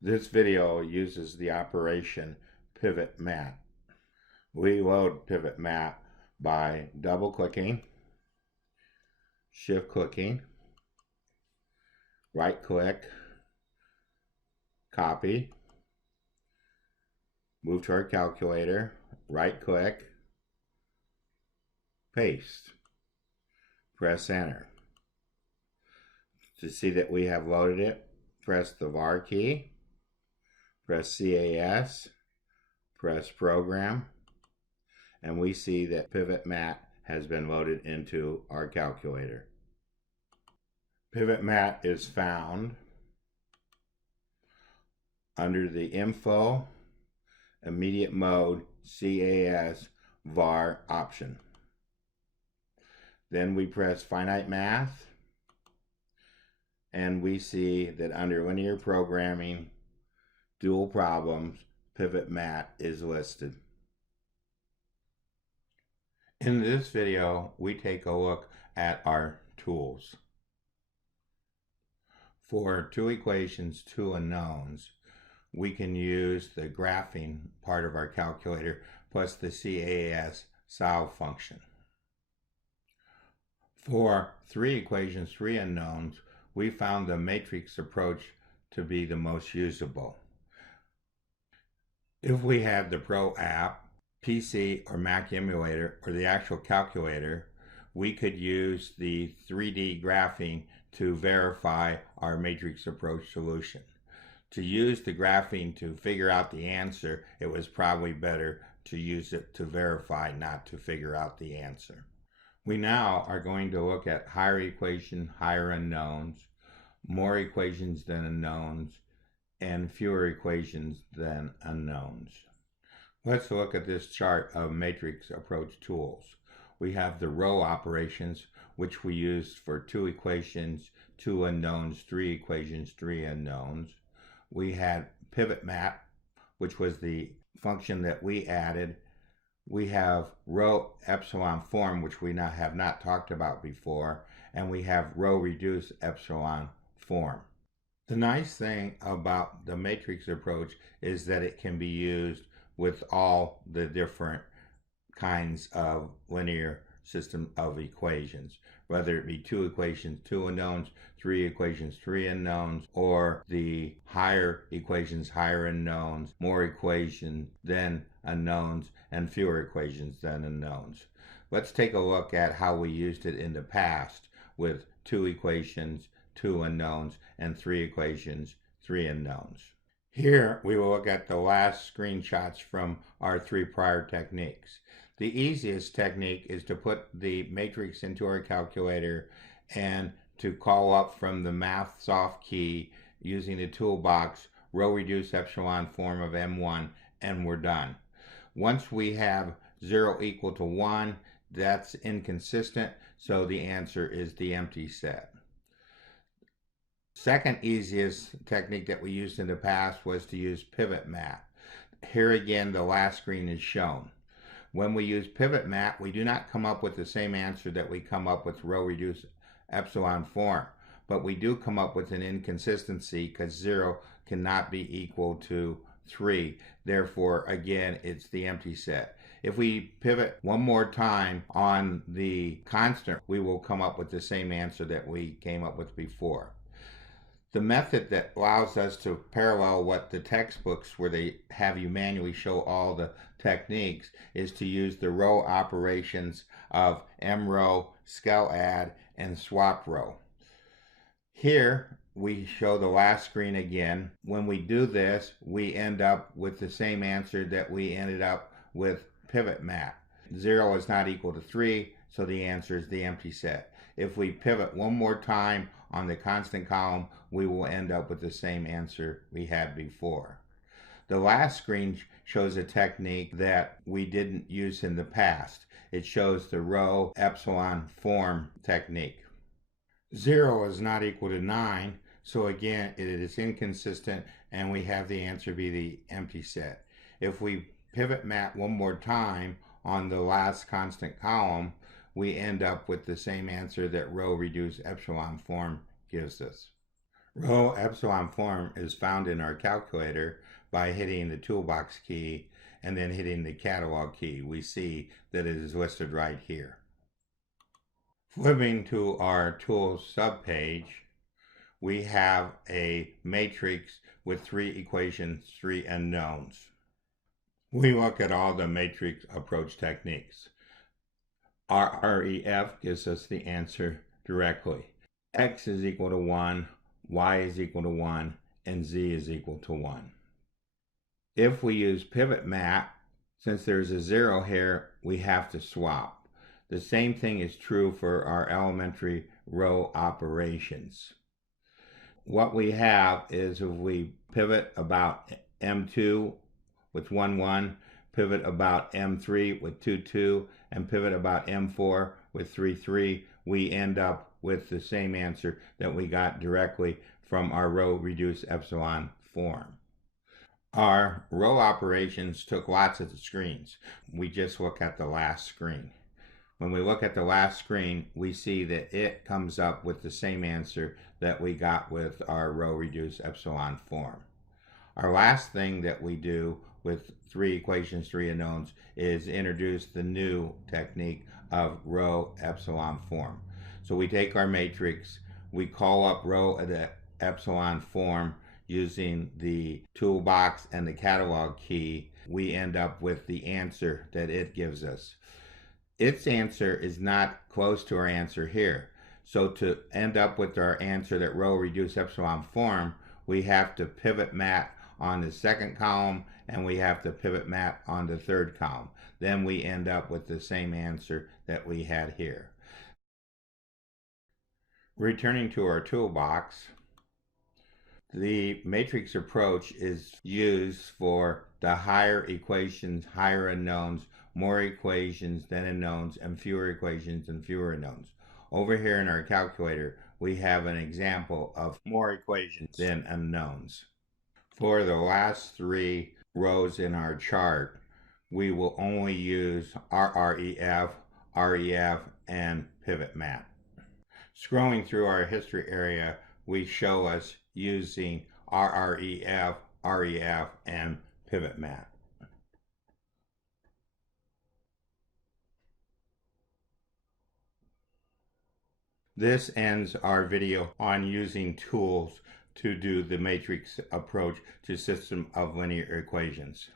This video uses the operation pivot mat. We load pivot mat by double clicking, shift clicking, right click, copy, move to our calculator, right click, paste, press enter. To see that we have loaded it, press the var key, press CAS, press program, and we see that pivot mat has been loaded into our calculator. Pivot mat is found under the info, immediate mode, CAS, var option. Then we press finite math, and we see that under linear programming, dual problems, pivot mat is listed. In this video, we take a look at our tools. For two equations, two unknowns, we can use the graphing part of our calculator plus the CAS solve function. For three equations, three unknowns, we found the matrix approach to be the most usable. If we had the Pro app, PC or Mac emulator, or the actual calculator, we could use the 3D graphing to verify our matrix approach solution. To use the graphing to figure out the answer, it was probably better to use it to verify, not to figure out the answer. We now are going to look at higher equation, higher unknowns, more equations than unknowns, and fewer equations than unknowns. Let's look at this chart of matrix approach tools. We have the row operations, which we used for two equations, two unknowns, three equations, three unknowns. We had pivot mat, which was the function that we added. We have row epsilon form, which we now have not talked about before, and we have row reduce epsilon form. The nice thing about the matrix approach is that it can be used with all the different kinds of linear system of equations, whether it be two equations, two unknowns, three equations, three unknowns, or the higher equations, higher unknowns, more equations than unknowns, and fewer equations than unknowns. Let's take a look at how we used it in the past with two equations, two unknowns, and three equations, three unknowns. Here we will look at the last screenshots from our three prior techniques. The easiest technique is to put the matrix into our calculator and to call up from the MathSoft key using the toolbox row reduce epsilon form of M1, and we're done. Once we have 0 equal to 1, that's inconsistent, so the answer is the empty set. Second easiest technique that we used in the past was to use pivot mat. Here again, the last screen is shown. When we use pivot mat, we do not come up with the same answer that we come up with row reduce epsilon form, but we do come up with an inconsistency because 0 cannot be equal to 3. Therefore, again, it's the empty set. If we pivot one more time on the constant, we will come up with the same answer that we came up with before. The method that allows us to parallel what the textbooks where they have you manually show all the techniques is to use the row operations of mrow, scale add, and swap row. Here we show the last screen again. When we do this, we end up with the same answer that we ended up with pivot mat. 0 is not equal to 3, so the answer is the empty set. If we pivot one more time on the constant column, we will end up with the same answer we had before. The last screen shows a technique that we didn't use in the past. It shows the row epsilon form technique. 0 is not equal to 9, so again it is inconsistent and we have the answer be the empty set. If we pivot mat one more time on the last constant column, we end up with the same answer that row reduce epsilon form gives us. Row epsilon form is found in our calculator by hitting the toolbox key and then hitting the catalog key. We see that it is listed right here. Flipping to our tools subpage, we have a matrix with 3 equations, 3 unknowns. We look at all the matrix approach techniques. RREF gives us the answer directly. X is equal to 1, Y is equal to 1, and Z is equal to 1. If we use pivot map, since there's a 0 here, we have to swap. The same thing is true for our elementary row operations. What we have is if we pivot about M2 with 1, 1, pivot about M3 with 2, 2, and pivot about M4 with 3, 3, we end up with the same answer that we got directly from our row reduced epsilon form. Our row operations took lots of screens. We just look at the last screen. When we look at the last screen, we see that it comes up with the same answer that we got with our row reduced epsilon form. Our last thing that we do with 3 equations, 3 unknowns is introduce the new technique of row epsilon form. So we take our matrix, we call up row epsilon form using the toolbox and the catalog key. We end up with the answer that it gives us. Its answer is not close to our answer here. So to end up with our answer that row reduced epsilon form, we have to pivot map on the second column and we have to pivot map on the third column. Then we end up with the same answer that we had here. Returning to our toolbox, the matrix approach is used for the higher equations, higher unknowns, more equations than unknowns, and fewer equations and fewer unknowns. Over here in our calculator, we have an example of more equations than unknowns. For the last 3 rows in our chart, we will only use RREF, REF, and pivot map. Scrolling through our history area, we show us using RREF, REF, and pivot map. This ends our video on using tools to do the matrix approach to system of linear equations.